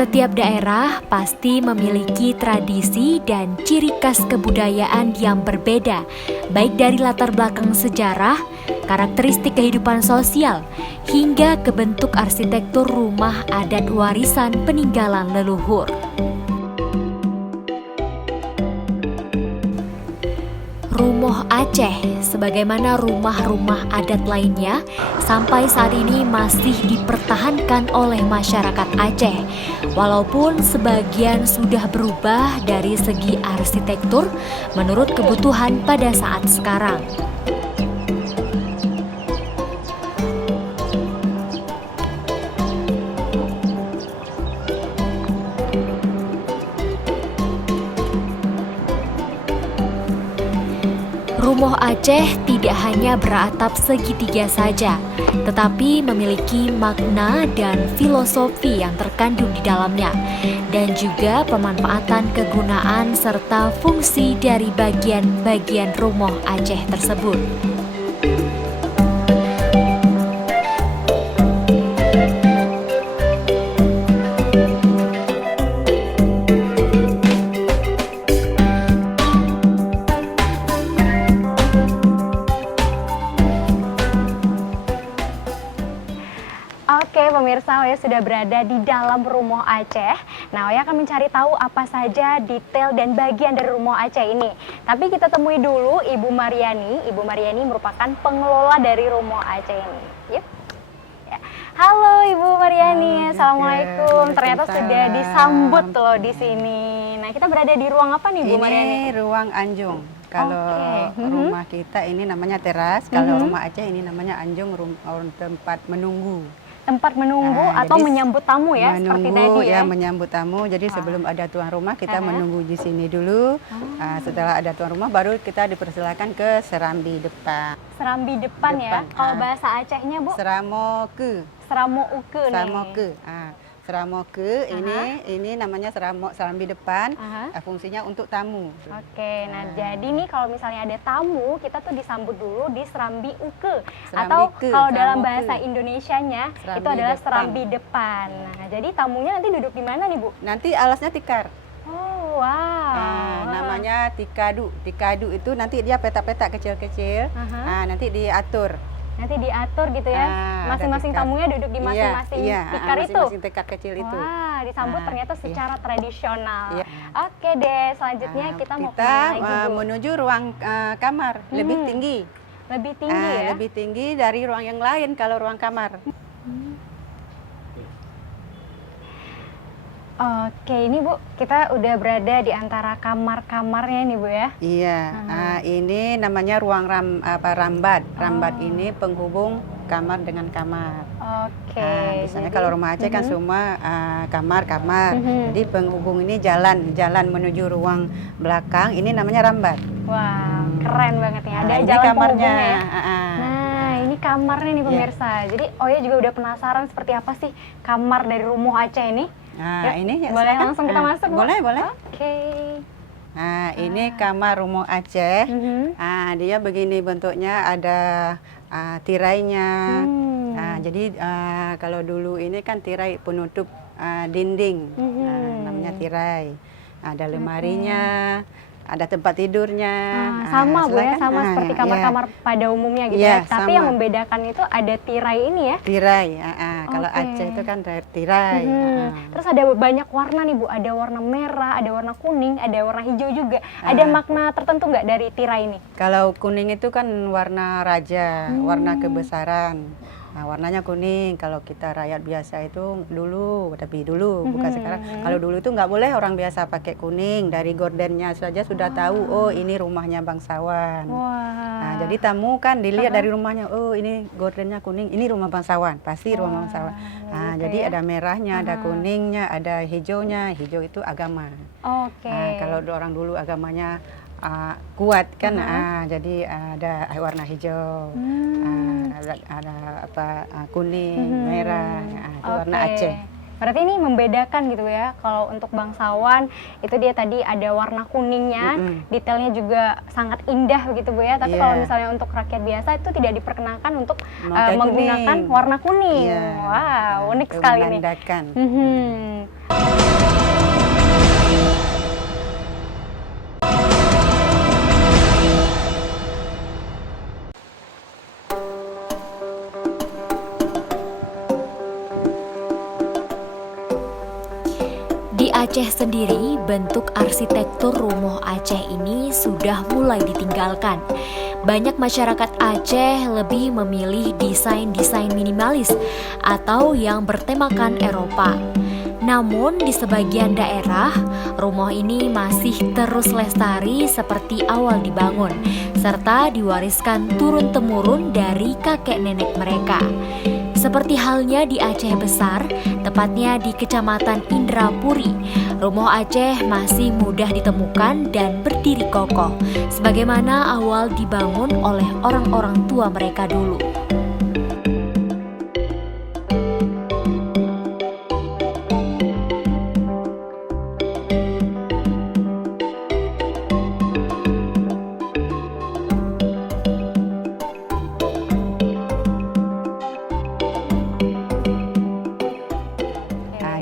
Setiap daerah pasti memiliki tradisi dan ciri khas kebudayaan yang berbeda, baik dari latar belakang sejarah, karakteristik kehidupan sosial, hingga ke bentuk arsitektur rumah adat warisan peninggalan leluhur. Rumoh Aceh, sebagaimana rumah-rumah adat lainnya, sampai saat ini masih dipertahankan oleh masyarakat Aceh. Walaupun sebagian sudah berubah dari segi arsitektur menurut kebutuhan pada saat sekarang. Rumoh Aceh tidak hanya beratap segitiga saja, tetapi memiliki makna dan filosofi yang terkandung di dalamnya, dan juga pemanfaatan kegunaan serta fungsi dari bagian-bagian rumoh Aceh tersebut. Oke pemirsa, Oya sudah berada di dalam Rumoh Aceh. Nah, Oya akan mencari tahu apa saja detail dan bagian dari Rumoh Aceh ini. Tapi kita temui dulu Ibu Mariani. Ibu Mariani merupakan pengelola dari Rumoh Aceh ini. Yuk. Ya. Halo Ibu Mariani, assalamualaikum. Ternyata sudah disambut loh di sini. Nah, kita berada di ruang apa nih Bu Mariani? Ini ruang anjung. Kalau rumah kita ini namanya teras, kalau rumah Aceh ini namanya anjung, tempat menunggu. Tempat menunggu atau menyambut tamu ya, seperti tadi ya? Menyambut tamu. Jadi sebelum ada tuan rumah kita menunggu di sini dulu. Setelah ada tuan rumah baru kita dipersilakan ke serambi depan. Serambi depan ya? Kalau bahasa Acehnya Bu? Seramoke. Seramoke nih. Seramoke. Seramoke ini namanya serambi depan, fungsinya untuk tamu. Oke, nah jadi nih kalau misalnya ada tamu, kita tuh disambut dulu di serambi uke. Serambi Atau ke, kalau dalam serambi bahasa ke. Indonesianya Serambi itu adalah depan. serambi depan. Nah, jadi tamunya nanti duduk di mana nih Bu? Nanti alasnya tikar. Oh, wow. Namanya tikadu. Tikadu itu nanti dia petak-petak kecil-kecil. Nanti diatur. Nanti diatur gitu ya, masing-masing tamunya duduk di masing-masing tikar itu. Masing-masing tikar kecil itu. Wah, disambut ternyata secara tradisional. Oke deh, selanjutnya kita mau kita kemana lagi Bu? menuju ruang kamar lebih tinggi. Lebih tinggi ya? Lebih tinggi dari ruang yang lain kalau ruang kamar. Oke, ini Bu, kita udah berada di antara kamar-kamarnya nih Bu ya? Iya, ini namanya ruang rambat. Rambat ini penghubung kamar dengan kamar. Oke. Biasanya kalau rumah Aceh kan semua kamar-kamar. Jadi penghubung ini jalan menuju ruang belakang. Ini namanya rambat. Wah, keren banget ya. Ada ini jalan kamarnya. penghubungnya ya. Nah, ini kamarnya nih pemirsa. Jadi Oya juga udah penasaran seperti apa sih kamar dari Rumoh Aceh ini? Nah, ini ya, boleh langsung kita masuk Bu? Boleh. Oke. Nah, ini kamar Rumoh Aceh. Dia begini bentuknya, ada tirainya. Jadi kalau dulu ini kan tirai penutup dinding, namanya tirai. Ada lemarinya, ada tempat tidurnya. Sama Bu ya, kan? sama seperti kamar-kamar pada umumnya gitu ya. Tapi yang membedakan itu ada tirai ini ya? Tirai, kalau Aceh itu kan tirai. Terus ada banyak warna nih Bu, ada warna merah, ada warna kuning, ada warna hijau juga. Ada makna tertentu nggak dari tirai ini? Kalau kuning itu kan warna raja, warna kebesaran. Nah, warnanya kuning. Kalau kita rakyat biasa itu dulu bukan sekarang. Kalau dulu itu nggak boleh orang biasa pakai kuning. Dari gordennya saja sudah tahu, oh ini rumahnya bangsawan. Nah, jadi tamu kan dilihat dari rumahnya, oh ini gordennya kuning, ini rumah bangsawan, pasti rumah bangsawan. Nah, jadi ada merahnya, ada kuningnya, ada hijaunya. Hijau itu agama. Nah, kalau orang dulu agamanya kuat kan, jadi ada warna hijau, ada kuning, merah, itu warna Aceh. Berarti ini membedakan gitu ya, kalau untuk bangsawan itu dia tadi ada warna kuningnya, detailnya juga sangat indah begitu Bu ya. Tapi kalau misalnya untuk rakyat biasa itu tidak diperkenankan untuk menggunakan warna kuning. Wow, unik sekali nih. Aceh sendiri, bentuk arsitektur Rumoh Aceh ini sudah mulai ditinggalkan. Banyak masyarakat Aceh lebih memilih desain-desain minimalis atau yang bertemakan Eropa. Namun di sebagian daerah, rumah ini masih terus lestari seperti awal dibangun, serta diwariskan turun-temurun dari kakek nenek mereka. Seperti halnya di Aceh Besar, tepatnya di Kecamatan Indrapuri, rumah Aceh masih mudah ditemukan dan berdiri kokoh, sebagaimana awal dibangun oleh orang-orang tua mereka dulu.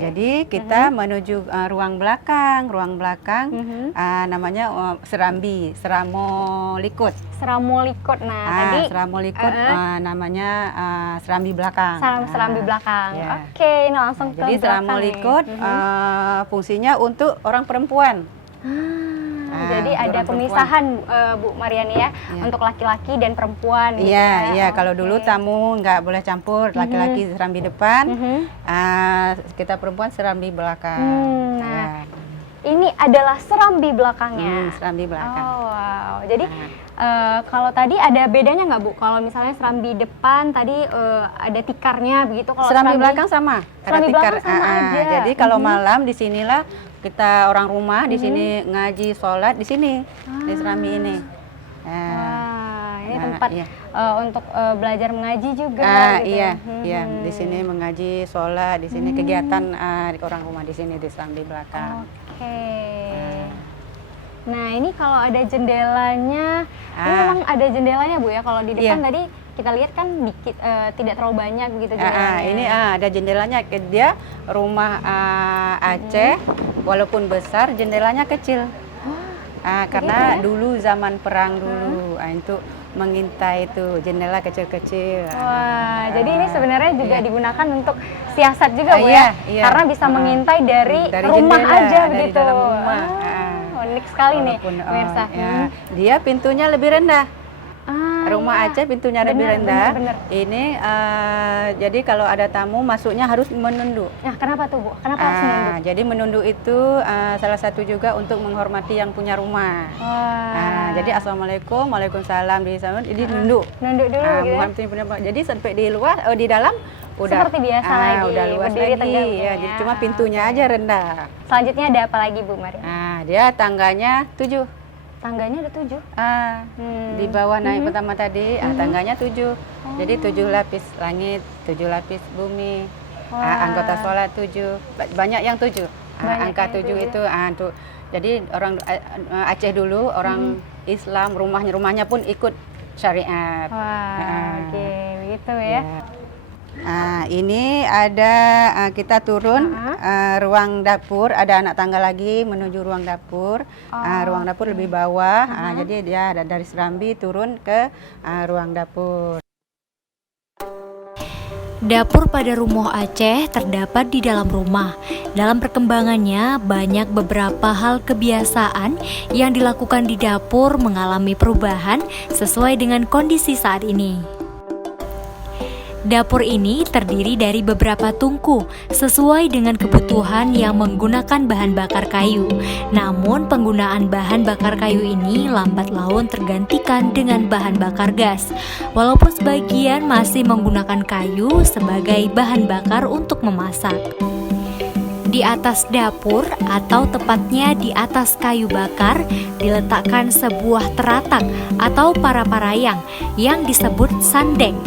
Jadi kita menuju ruang belakang namanya Serambi, Seramolikut. Seramolikut. Nah, tadi Seramolikut namanya Serambi belakang. Serambi belakang. Ya. Oke, ini langsung ke Jadi belakang Seramolikut nih. fungsinya untuk orang perempuan. Jadi untuk ada orang pemisahan Bu Mariani ya, untuk laki-laki dan perempuan. gitu ya. Iya. Kalau Oke. dulu tamu nggak boleh campur, laki-laki Serambi depan, kita perempuan Serambi belakang. Nah, ini adalah Serambi belakangnya. Serambi belakang. Oh wow. Jadi kalau tadi ada bedanya nggak Bu? Kalau misalnya Serambi depan tadi ada tikarnya begitu. Kalau Serambi belakang sama, Serambi belakang sama aja. Jadi kalau malam di sinilah kita orang rumah di sini ngaji sholat di sini di Serambi ini. Wah, ini Nah, tempat iya. untuk belajar mengaji juga. gitu. Iya, di sini mengaji sholat di sini kegiatan di orang rumah di sini di Serambi belakang. Oke. Nah ini kalau ada jendelanya, ini memang ada jendelanya Bu ya. Kalau di depan tadi kita lihat kan dikit, tidak terlalu banyak begitu jendelanya. Ini ada jendelanya. Dia rumah Aceh, walaupun besar jendelanya kecil. Karena dulu zaman perang dulu, itu mengintai itu jendela kecil-kecil. Wah, jadi ini sebenarnya juga digunakan untuk siasat juga Bu ya, karena bisa mengintai dari rumah jendela, aja dari begitu. dalam rumah. Unik sekali nih, Walaupun, pemirsa. dia pintunya lebih rendah. Rumah Aceh pintunya lebih rendah. Bener. Ini jadi kalau ada tamu masuknya harus menunduk. Nah, kenapa tuh Bu? Kenapa harus menunduk? Jadi menunduk itu salah satu juga untuk menghormati yang punya rumah. Jadi assalamualaikum, waalaikumsalam di sana, jadi nunduk. Nunduk dulu gitu ya? Menghormati punya rumah. Jadi sampai di luar, di dalam udah Seperti biasa lagi, udah luas berdiri lagi. tegak Ya, ya. jadi cuma pintunya aja rendah. Selanjutnya ada apa lagi Bu Mari? Dia tangganya 7. Tangganya ada 7. Di bawah naik pertama tadi, tangganya 7. Jadi 7 lapis langit, 7 lapis bumi. Anggota sholat 7. Banyak yang 7. Angka 7 itu tuh. Jadi orang Aceh dulu orang Islam rumahnya pun ikut syariat. Oke, begitu ya. Ini ada kita turun ruang dapur, ada anak tangga lagi menuju ruang dapur. Ruang dapur lebih bawah, jadi dia ada dari Serambi turun ke ruang dapur. Dapur pada Rumoh Aceh terdapat di dalam rumah. Dalam perkembangannya, banyak beberapa hal kebiasaan yang dilakukan di dapur mengalami perubahan sesuai dengan kondisi saat ini. Dapur ini terdiri dari beberapa tungku sesuai dengan kebutuhan yang menggunakan bahan bakar kayu. Namun penggunaan bahan bakar kayu ini lambat laun tergantikan dengan bahan bakar gas. Walaupun sebagian masih menggunakan kayu sebagai bahan bakar untuk memasak. Di atas dapur atau tepatnya di atas kayu bakar diletakkan sebuah teratak atau para-parayang yang disebut sandeng.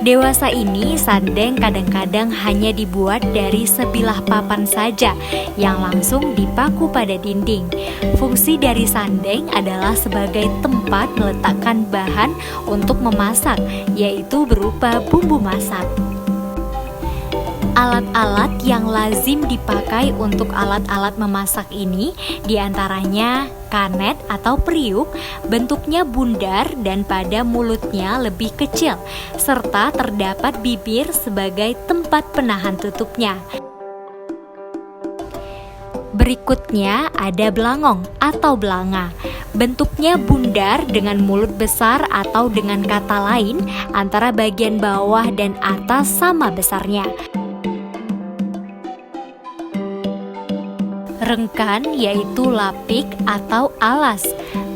Dewasa ini sandeng kadang-kadang hanya dibuat dari sebilah papan saja yang langsung dipaku pada dinding. Fungsi dari sandeng adalah sebagai tempat meletakkan bahan untuk memasak, yaitu berupa bumbu masak. Alat-alat yang lazim dipakai untuk alat-alat memasak ini diantaranya kanet atau periuk, bentuknya bundar dan pada mulutnya lebih kecil, serta terdapat bibir sebagai tempat penahan tutupnya. Berikutnya ada belangong atau belanga. Bentuknya bundar dengan mulut besar atau dengan kata lain antara bagian bawah dan atas sama besarnya. Rengkan yaitu lapik atau alas.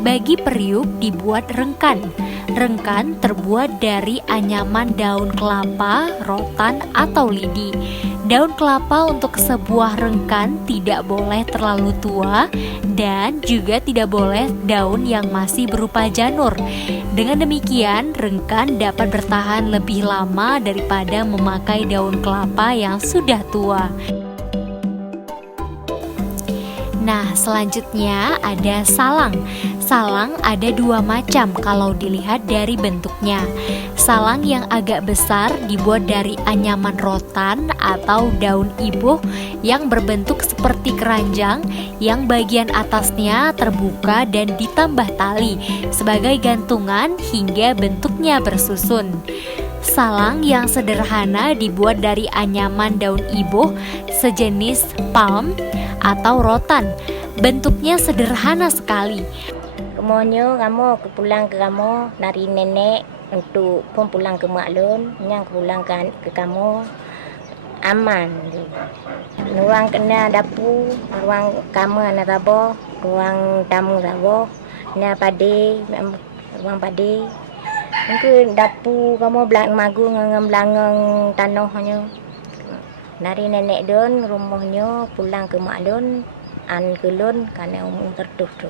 Bagi periuk dibuat rengkan. Rengkan terbuat dari anyaman daun kelapa, rotan, atau lidi. Daun kelapa untuk sebuah rengkan tidak boleh terlalu tua dan juga tidak boleh daun yang masih berupa janur. Dengan demikian, rengkan dapat bertahan lebih lama daripada memakai daun kelapa yang sudah tua. Nah, selanjutnya ada salang. Salang ada dua macam kalau dilihat dari bentuknya. Salang yang agak besar dibuat dari anyaman rotan atau daun ibuh yang berbentuk seperti keranjang, yang bagian atasnya terbuka dan ditambah tali sebagai gantungan hingga bentuknya bersusun. Salang yang sederhana dibuat dari anyaman daun ibuh sejenis palm atau rotan. Bentuknya sederhana sekali. Kemudian kamu pulang ke kamu nari nenek untuk pun pulang ke maklun yang pulang ke kamu aman. Ruang kena dapur, ruang kamar na rabo, ruang tamu rabo, na pade, ruang pade. Mungkin dapur kamu belakang magu ngam belakang tanahnya. Nari nenek don rumahnya pulang ke maklun an kelun karena umum tertuh tu.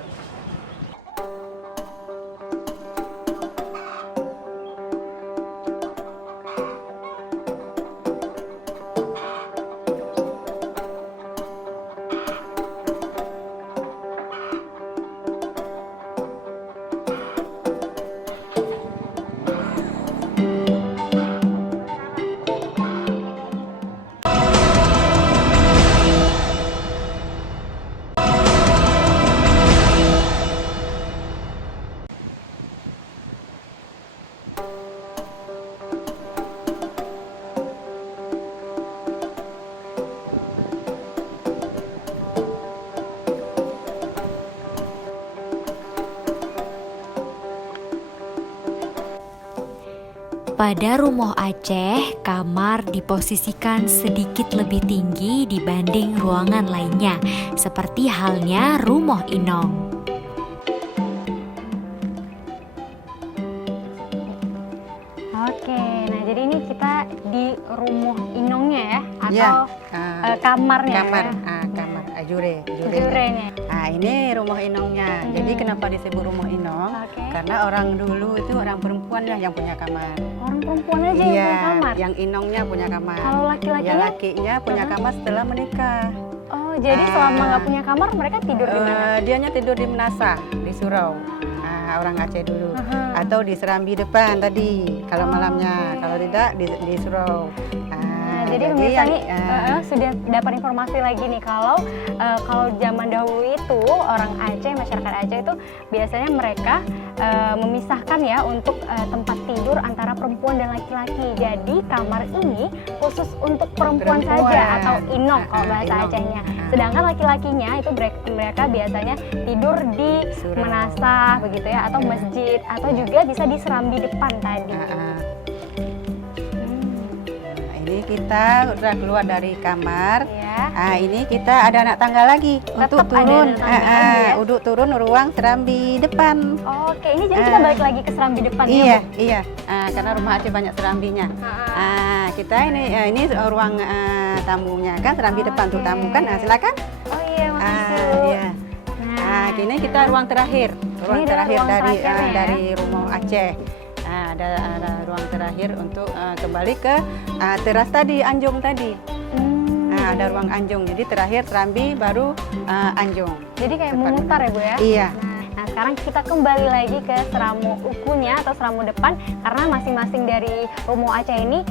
Pada Rumoh Aceh, kamar diposisikan sedikit lebih tinggi dibanding ruangan lainnya, seperti halnya Rumoh Inong. Oke, nah jadi ini kita di Rumoh Inongnya ya, Ya, atau kamarnya. kamar, Ya? kamar, jure. Jurenya. Ini rumah inongnya. Jadi kenapa disebut rumah inong? Oke. Karena orang dulu itu orang perempuan lah yang punya kamar. Orang perempuan aja yang Iya, punya kamar. yang inongnya punya kamar. Kalau laki-lakinya? Yang lakinya punya kamar setelah menikah. Oh, jadi selama nggak punya kamar mereka tidur di mana? Dianya tidur di Menasah, di surau. Orang Aceh dulu. Atau di Serambi depan tadi, kalau malamnya. Kalau tidak di surau. Jadi pemirsa nih sudah dapat informasi lagi nih kalau zaman dahulu itu orang Aceh, masyarakat Aceh itu biasanya mereka memisahkan ya untuk tempat tidur antara perempuan dan laki-laki. Jadi kamar ini khusus untuk perempuan saja atau inong kalau bahasa inong. Acehnya. Sedangkan laki-lakinya itu mereka biasanya tidur di Surau. Menasah begitu ya, atau masjid, atau juga bisa di Serambi depan tadi. Ini kita udah keluar dari kamar. Ya. Ini kita ada anak tangga lagi untuk Tetap ada turun. anak tangga lagi ya? Untuk turun ruang Serambi depan. Oke, ini jadi kita balik lagi ke Serambi depan Iya, ya, Bu? iya. Karena rumah Aceh banyak serambinya. Kita ini ruang tamunya kan, Serambi depan untuk tamu kan. Silakan. Oh iya, makasih. Iya. Kini kita ruang terakhir. Ruang Ini adalah terakhir ruang terakhirnya ya? dari rumah Aceh. Ada ruang terakhir untuk kembali ke teras tadi, anjung tadi. Ada ruang anjung. Jadi terakhir Serambi baru anjung. Jadi kayak memutar ya, Bu ya? Iya. Nah, sekarang kita kembali lagi ke Seramu Ukunya atau Seramu depan, karena masing-masing dari Rumoh Aceh ini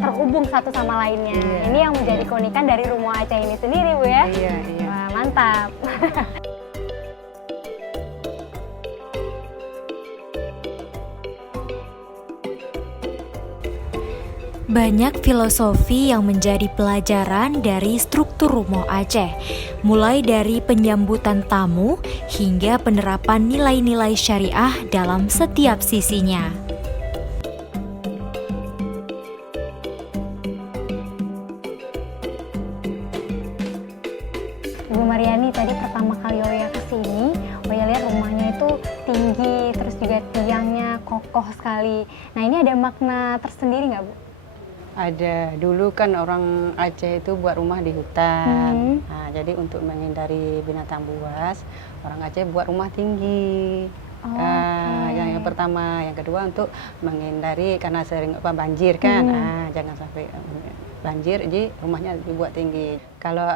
terhubung satu sama lainnya. Iya. Ini yang menjadi keunikan dari Rumoh Aceh ini sendiri, Bu ya? Iya, iya. Wah, mantap. Banyak filosofi yang menjadi pelajaran dari struktur Rumoh Aceh, mulai dari penyambutan tamu hingga penerapan nilai-nilai syariah dalam setiap sisinya. Ibu Mariani, tadi pertama kali Oya kesini, Oya lihat rumahnya itu tinggi, terus juga tiangnya kokoh sekali. Nah, ini ada makna tersendiri nggak, Bu? Ada, dulu kan orang Aceh itu buat rumah di hutan. Nah, jadi untuk menghindari binatang buas, orang Aceh buat rumah tinggi. Yang pertama, yang kedua untuk menghindari karena sering banjir kan, jangan sampai banjir, jadi rumahnya dibuat tinggi. Kalau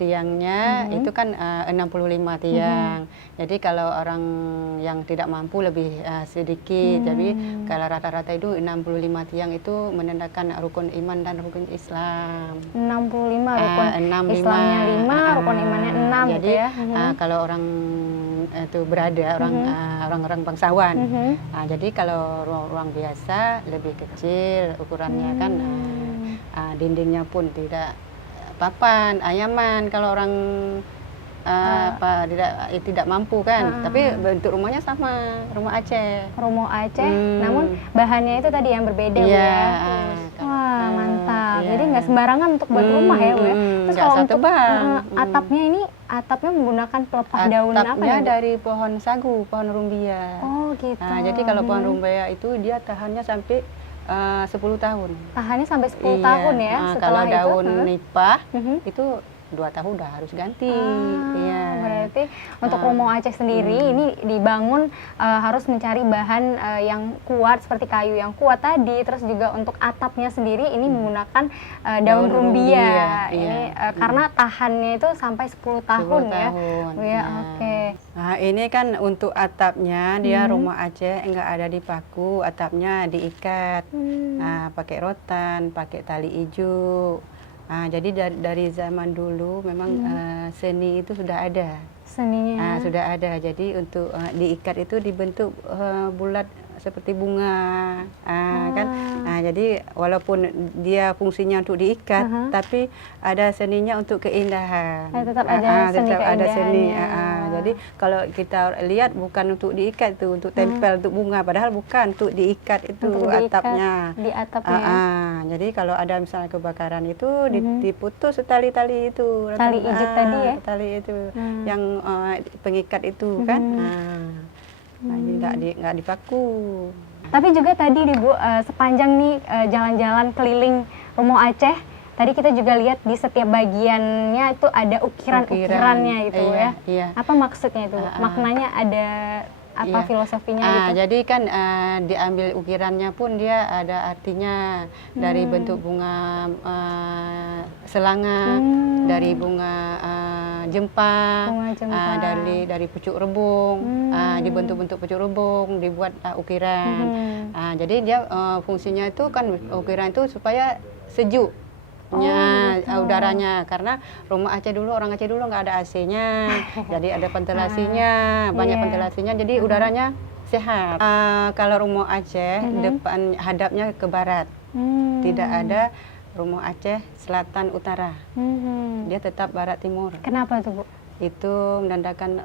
tiangnya itu kan 65 tiang. Jadi kalau orang yang tidak mampu lebih sedikit. Jadi kalau rata-rata itu 65 tiang itu menandakan rukun iman dan rukun Islam. 65 rukun Islamnya 5, rukun imannya 6 jadi, gitu ya. Kalau orang itu berada orang-orang bangsawan. Jadi kalau ruang biasa lebih kecil ukurannya kan, dindingnya pun tidak papan, nyaman kalau orang tidak mampu kan. Tapi bentuk rumahnya sama rumah Aceh. Rumoh Aceh, namun bahannya itu tadi yang berbeda, Bu ya. Wah, mantap. Jadi nggak sembarangan untuk buat rumah ya, Bu ya. Terus kalau untuk atapnya ini, atapnya menggunakan pelepah daun apa Atapnya ya, Bu? dari pohon sagu, pohon rumbia. Oh gitu. Jadi kalau pohon rumbia itu dia tahannya sampai 10 tahun. Tahannya sampai 10 tahun ya. Kalau Setelah daun itu, nipah itu 2 tahun udah harus ganti. Berarti untuk Rumoh Aceh sendiri ini dibangun harus mencari bahan yang kuat seperti kayu yang kuat tadi, terus juga untuk atapnya sendiri ini menggunakan daun rumbia. Ini karena tahannya itu sampai 10 tahun ya. Oh, ya, oke. Nah, ini kan untuk atapnya dia Rumoh Aceh enggak ada dipaku, atapnya diikat. Nah, pakai rotan, pakai tali ijo. Jadi dari zaman dulu memang seni itu sudah ada. Seninya. Sudah ada. Jadi untuk diikat itu dibentuk bulat seperti bunga, kan. Jadi walaupun dia fungsinya untuk diikat, tapi ada seninya untuk keindahan. Tetap ada seni keindahannya. Jadi kalau kita lihat bukan untuk diikat itu, untuk tempel untuk bunga, padahal bukan untuk diikat itu Untuk diikat atapnya. di atapnya. Jadi kalau ada misalnya kebakaran itu diputus tali-tali itu. Tali ijik tadi ya? Tali itu yang pengikat itu kan. Jadi nggak dipaku. Tapi juga tadi nih, Bu, sepanjang nih jalan-jalan keliling Rumoh Aceh, tadi kita juga lihat di setiap bagiannya itu ada ukiran-ukirannya gitu ya. Iya. Apa maksudnya itu? Maknanya ada apa filosofinya gitu? Jadi kan diambil ukirannya pun dia ada artinya dari bentuk bunga selanga, dari bunga jempang, dari pucuk rebung, dibentuk-bentuk pucuk rebung dibuat ukiran. Jadi dia fungsinya itu kan ukiran itu supaya sejuk. Udaranya, karena rumah Aceh dulu, orang Aceh dulu nggak ada AC-nya, jadi ada ventilasinya, banyak ventilasinya, jadi udaranya sehat. Kalau Rumoh Aceh depan hadapnya ke barat, tidak ada Rumoh Aceh selatan utara, dia tetap barat timur. Kenapa tuh, Bu? Itu menandakan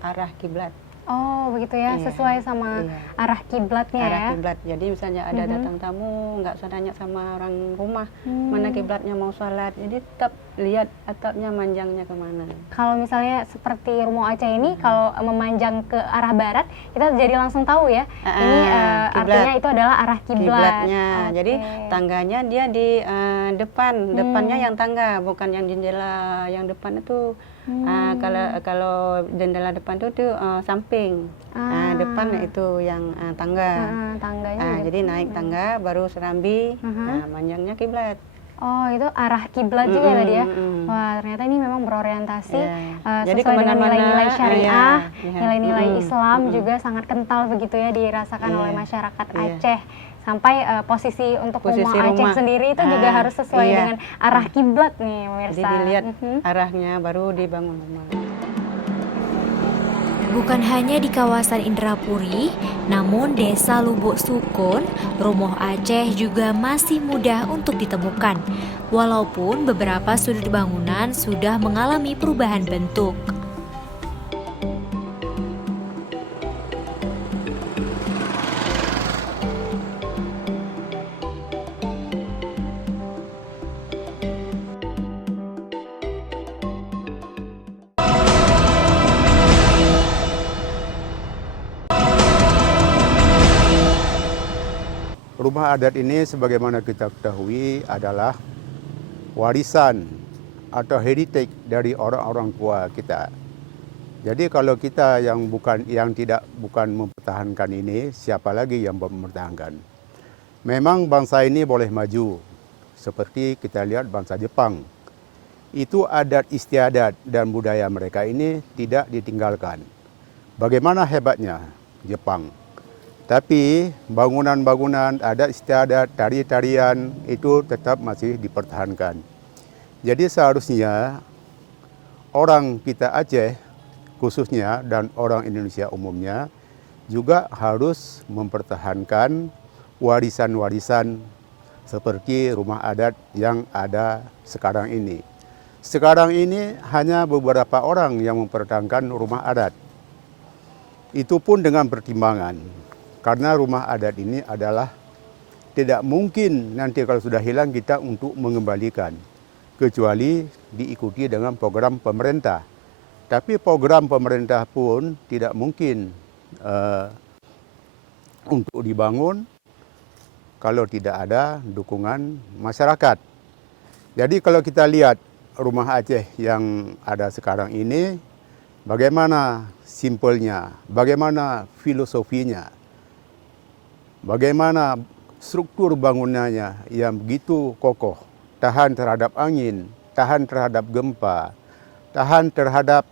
arah kiblat. Oh begitu ya, sesuai sama arah kiblatnya arah ya. kiblat. Jadi misalnya ada datang tamu, nggak usah nanya sama orang rumah mana kiblatnya mau sholat. Jadi tetap lihat atapnya manjangnya kemana. Kalau misalnya seperti Rumoh Aceh ini, kalau memanjang ke arah barat, kita jadi langsung tahu ya. Ini artinya itu adalah arah kiblat. Kiblatnya. Jadi tangganya dia di depannya yang tangga, bukan yang jendela yang depan itu. Kalau jendela depan itu samping, depan itu yang tangga. Tangganya. Jadi naik tangga baru serambi, manjangnya kiblat. Oh, itu arah kiblat juga tadi ya. Wah, ternyata ini memang berorientasi Jadi sesuai dengan nilai-nilai syariah, iya. nilai-nilai Islam juga sangat kental begitu ya dirasakan oleh masyarakat Aceh. Sampai posisi untuk Rumoh Aceh sendiri itu juga harus sesuai dengan arah kiblat nih, pemirsa. Jadi dilihat arahnya baru dibangun rumah. Bukan hanya di kawasan Indrapuri, namun desa Lubuk Sukun, Rumoh Aceh juga masih mudah untuk ditemukan. Walaupun beberapa sudut bangunan sudah mengalami perubahan bentuk. Rumah adat ini sebagaimana kita ketahui adalah warisan atau heritage dari orang-orang tua kita. Jadi kalau kita yang bukan mempertahankan ini, siapa lagi yang mempertahankan? Memang bangsa ini boleh maju, seperti kita lihat bangsa Jepang. Itu adat istiadat dan budaya mereka ini tidak ditinggalkan. Bagaimana hebatnya Jepang? Tapi bangunan-bangunan, adat istiadat, tari-tarian itu tetap masih dipertahankan. Jadi seharusnya orang kita Aceh khususnya dan orang Indonesia umumnya juga harus mempertahankan warisan-warisan seperti rumah adat yang ada sekarang ini. Sekarang ini hanya beberapa orang yang mempertahankan rumah adat. Itu pun dengan pertimbangan. Karena rumah adat ini adalah tidak mungkin nanti kalau sudah hilang kita untuk mengembalikan. Kecuali diikuti dengan program pemerintah. Tapi program pemerintah pun tidak mungkin untuk dibangun kalau tidak ada dukungan masyarakat. Jadi kalau kita lihat rumah Aceh yang ada sekarang ini, bagaimana simpelnya, bagaimana filosofinya, bagaimana struktur bangunannya yang begitu kokoh, tahan terhadap angin, tahan terhadap gempa, tahan terhadap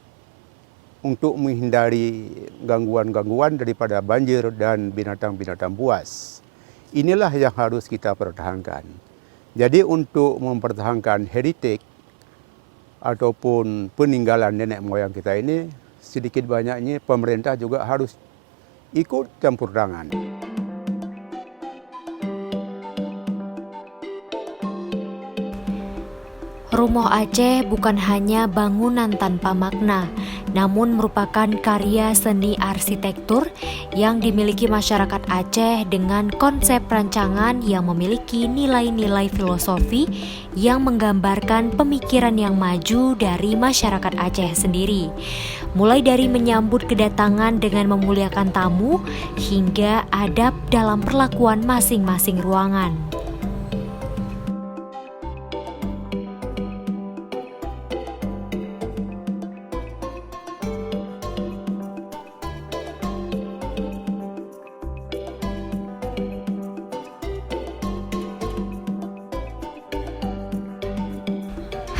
untuk menghindari gangguan-gangguan daripada banjir dan binatang-binatang buas. Inilah yang harus kita pertahankan. Jadi untuk mempertahankan heritage ataupun peninggalan nenek moyang kita ini, sedikit banyaknya pemerintah juga harus ikut campur tangan. Rumoh Aceh bukan hanya bangunan tanpa makna, namun merupakan karya seni arsitektur yang dimiliki masyarakat Aceh dengan konsep rancangan yang memiliki nilai-nilai filosofi yang menggambarkan pemikiran yang maju dari masyarakat Aceh sendiri. Mulai dari menyambut kedatangan dengan memuliakan tamu, hingga adab dalam perlakuan masing-masing ruangan.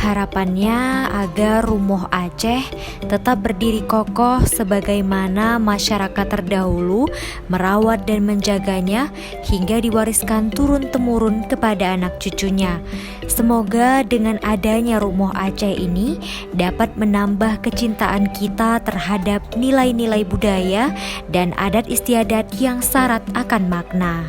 Harapannya agar Rumoh Aceh tetap berdiri kokoh sebagaimana masyarakat terdahulu merawat dan menjaganya hingga diwariskan turun-temurun kepada anak cucunya. Semoga dengan adanya Rumoh Aceh ini dapat menambah kecintaan kita terhadap nilai-nilai budaya dan adat istiadat yang syarat akan makna.